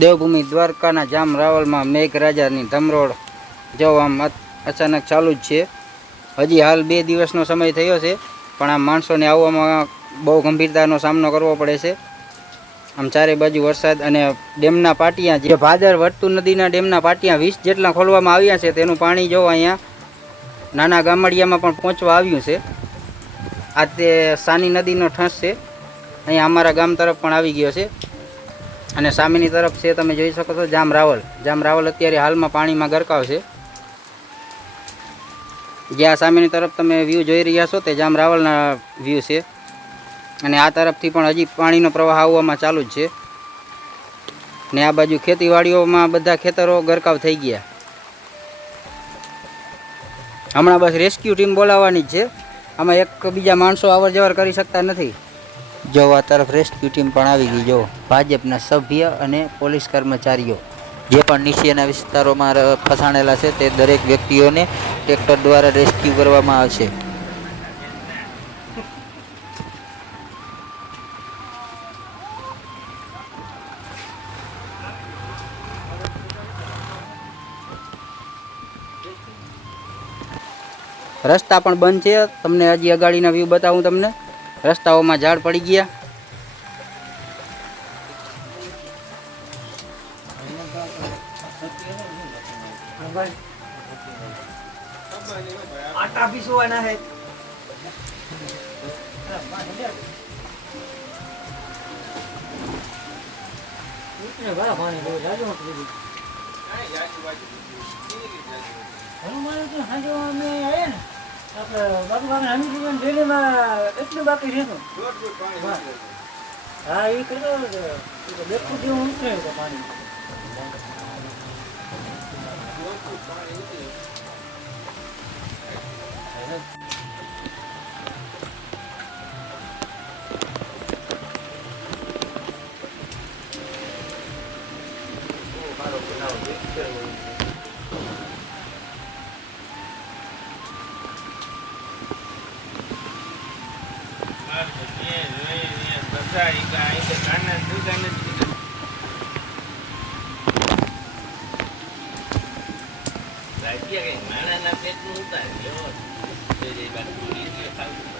દેવભૂમિ દ્વારકાના જામ રાવલમાં મેઘરાજાની ધમરોડ જો આમ અચાનક ચાલુ જ છે. હજી હાલ બે દિવસનો સમય થયો છે, પણ આ માણસોને આવવામાં બહુ ગંભીરતાનો સામનો કરવો પડે છે. આમ ચારે બાજુ વરસાદ અને ડેમના પાટિયા જે ભાદર વટતુ નદીના ડેમના પાટિયા વીસ જેટલા ખોલવામાં આવ્યા છે, તેનું પાણી જો અહીંયા નાના ગામડિયામાં પણ પહોંચવા આવ્યું છે. આ તે સાની નદીનો ઠસ છે. અહીંયા અમારા ગામ તરફ પણ આવી ગયો છે. અને સામેની તરફ છે, તમે જોઈ શકો છો, જામ રાવલ. જામ રાવલ અત્યારે હાલમાં પાણીમાં ગરકાવ છે જ્યાં સામેની તરફ તમે વ્યૂ જોઈ રહ્યા છો, તે જામ રાવલના વ્યૂ છે. અને આ તરફથી પણ હજી પાણીનો પ્રવાહ આવવામાં ચાલુ જ છે. ને આ બાજુ ખેતીવાડીઓમાં બધા ખેતરો ગરકાવ થઈ ગયા. હમણાં બસ રેસ્ક્યુ ટીમ બોલાવવાની જ છે. આમાં એક બીજા માણસો અવર કરી શકતા નથી. જો આ તરફ રેસ્ક્યુ ટીમ પણ આવી ગઈ જો ભાજપના સભ્ય અને પોલીસ કર્મચારીઓ જે પણ નીચેના વિસ્તારોમાં ફસાણેલા છે, તે દરેક વ્યક્તિઓને ટ્રેક્ટર દ્વારા રેસ્ક્યુ કરવામાં આવશે. રસ્તા પણ બંધ છે. તમને હજી અગાડીના વ્યૂ બતાવું તમને. રસ્તાઓમાં ઝાડ પડી ગયા आटा पिसवाना है એટલું બાકી રહેતું હા એ કર્યો બેઠું જેવું ઉતરે પાણી pregunta de Dios, de Mercurio y Saúl.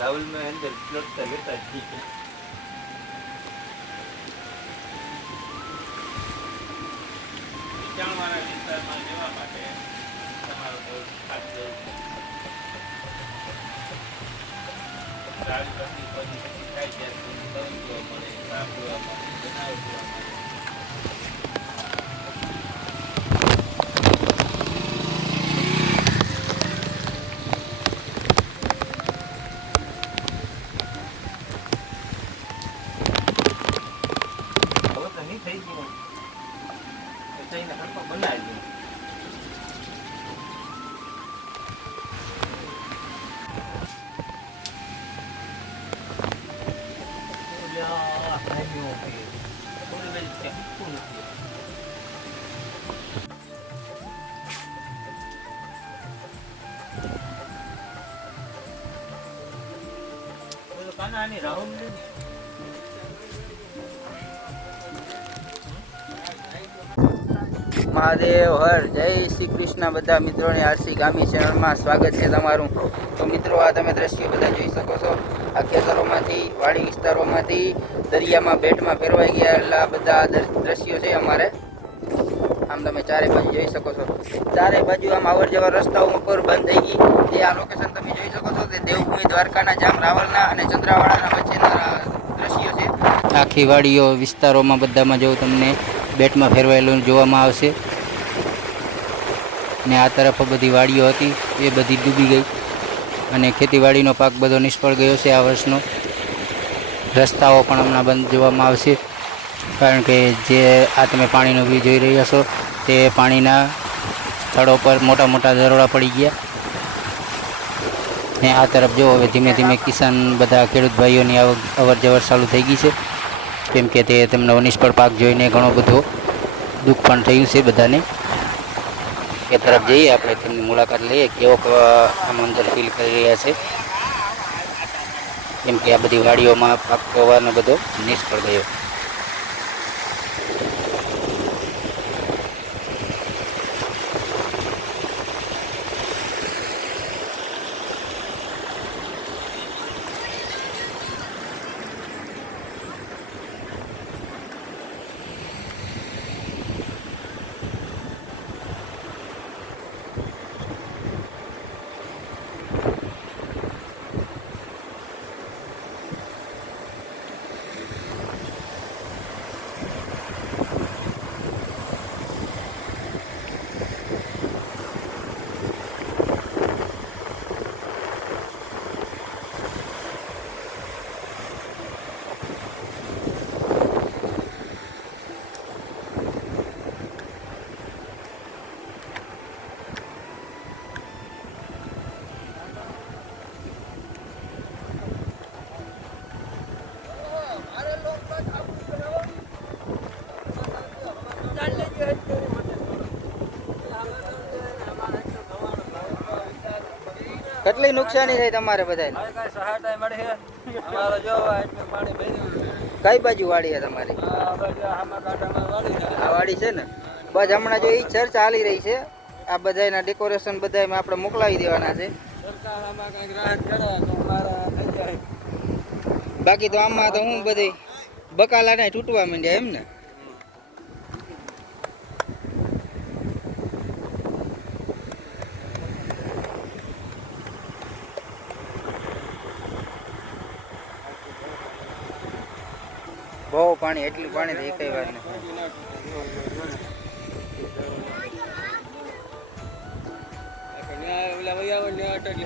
Rahul Mahendra plot survey સાચી છે ઝાડ પરથી પરિસ્થિતિ થાય ત્યાં મળે સાપ જોવા મળે જનાવર જોવા મળે. મહાદેવ હર, જય શ્રી કૃષ્ણ બધા મિત્રોને આરસી ગામી ચેનલમાં સ્વાગત છે તમારું. તો મિત્રો, આ તમે દ્રશ્યો બધા જોઈ શકો છો. આ ખેતરોમાંથી, વાડી વિસ્તારોમાંથી, દરિયામાં, બેટમાં ફેરવાઈ ગયેલા બધા દર- દ્રશ્યો છે અમારે. આમ તમે ચારે બાજુ જોઈ શકો છો. ચારે બાજુ આમ અવર જવર રસ્તાઓ ઉપર બંધ થઈ ગઈ. જે આ લોકેશન તમે જોઈ શકો છો, તે દેવભૂમિ દ્વારકાના જામ રાવલના અને ચંદ્રાવાડાના વચ્ચેના દ્રશ્યો છે. આખી વાડીઓ વિસ્તારોમાં બધામાં જો તમને બેટમાં ફેરવાયેલું જોવામાં આવશે. ને આ તરફ બધી વાડીઓ હતી, એ બધી ડૂબી ગઈ. અને ખેતીવાડીનો પાક બધો નિષ્ફળ ગયો છે આ વર્ષનો. રસ્તાઓ પણ હમણાં બંધ જોવામાં આવશે. કારણ કે જે આ તમે પાણીનો વ્યૂ જોઈ રહ્યા છો, તે પાણીના સ્થળો પર મોટા મોટા દરોડા પડી ગયા. ને આ તરફ જો હવે ધીમે ધીમે કિસાન બધા ખેડૂત ભાઈઓની અવર જવર ચાલુ થઈ ગઈ છે. કેમ કે તે તેમનો નિષ્ફળ પાક જોઈને ઘણો બધો દુઃખ પણ થયું છે બધાને. એ તરફ જઈએ, આપણે તેમની મુલાકાત લઈએ કેવો અંદર ફીલ કરી રહ્યા છે. કેમ કે આ બધી વાડીઓમાં પાક હોવાનો બધો નિષ્ફળ ગયો. કેટલી નુકસાની થઈ તમારે બધાને? હવે કાંઈ બાજુ વાડી છે તમારી? આ વાડી છે. ને? બસ હમણાં જો એ ચર્ચા ચાલી રહી છે. આ બધાના ડેકોરેશન બધામાં આપણે મોકલાવી દેવાના છે. બાકી તો આમાં તો હું બધી બકાલાને તૂટવા માંડ્યા એમ ને બહુ પાણી એટલું પાણી તો એકઈ વાર નથી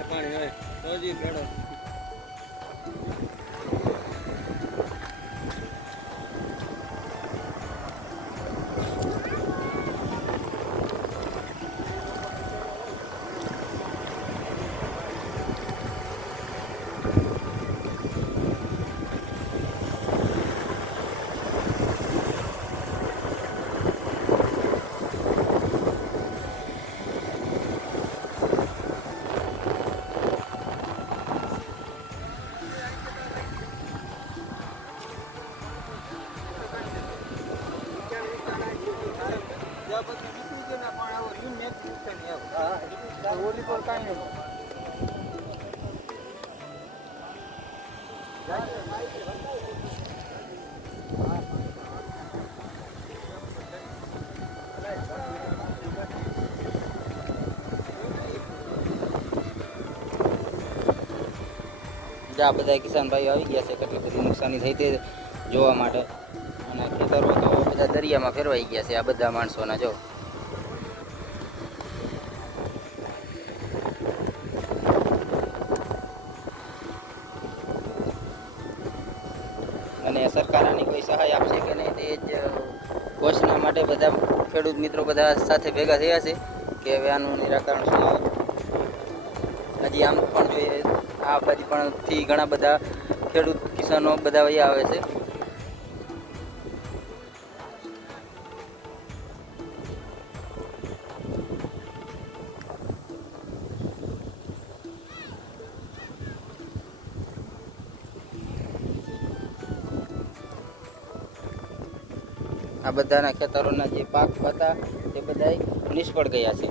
પાણી હોય તો જ આ બધા કિસાન ભાઈઓ આવી ગયા છે. કેટલી બધી નુકસાની થઈ તે જોવા માટે. ખેતરો તો બધા દરિયામાં ફેરવાઈ ગયા છે આ બધા માણસોના, જો. અને સરકાર આની કોઈ સહાય આપશે કે નહીં, તે જ ઘોષણા માટે બધા ખેડૂત મિત્રો બધા સાથે ભેગા થયા છે કે હવે આનું નિરાકરણ શું આવે. હજી આમ પણ જોઈએ, આ બાજુ પણ થી ઘણા બધા ખેડૂત, કિસાનો બધા અહીંયા આવે છે. આ બધાના ખેતરોના જે પાક હતા તે બધા નિષ્ફળ ગયા છે.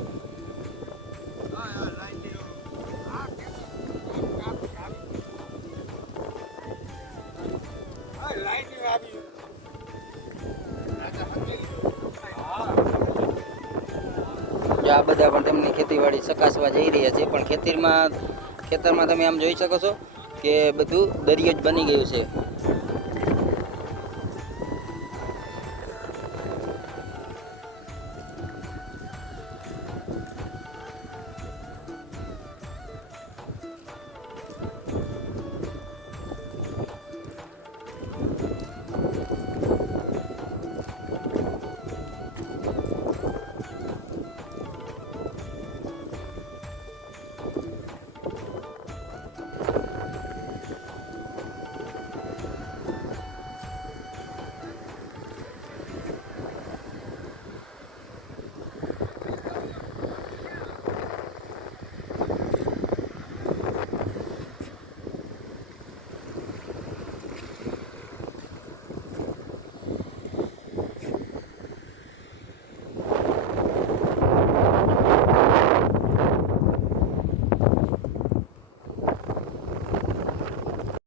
આ બધા પણ તેમની ખેતીવાડી ચકાસવા જઈ રહ્યા છે, પણ ખેતીમાં ખેતરમાં તમે આમ જોઈ શકો છો કે બધું દરિયો જ બની ગયું છે.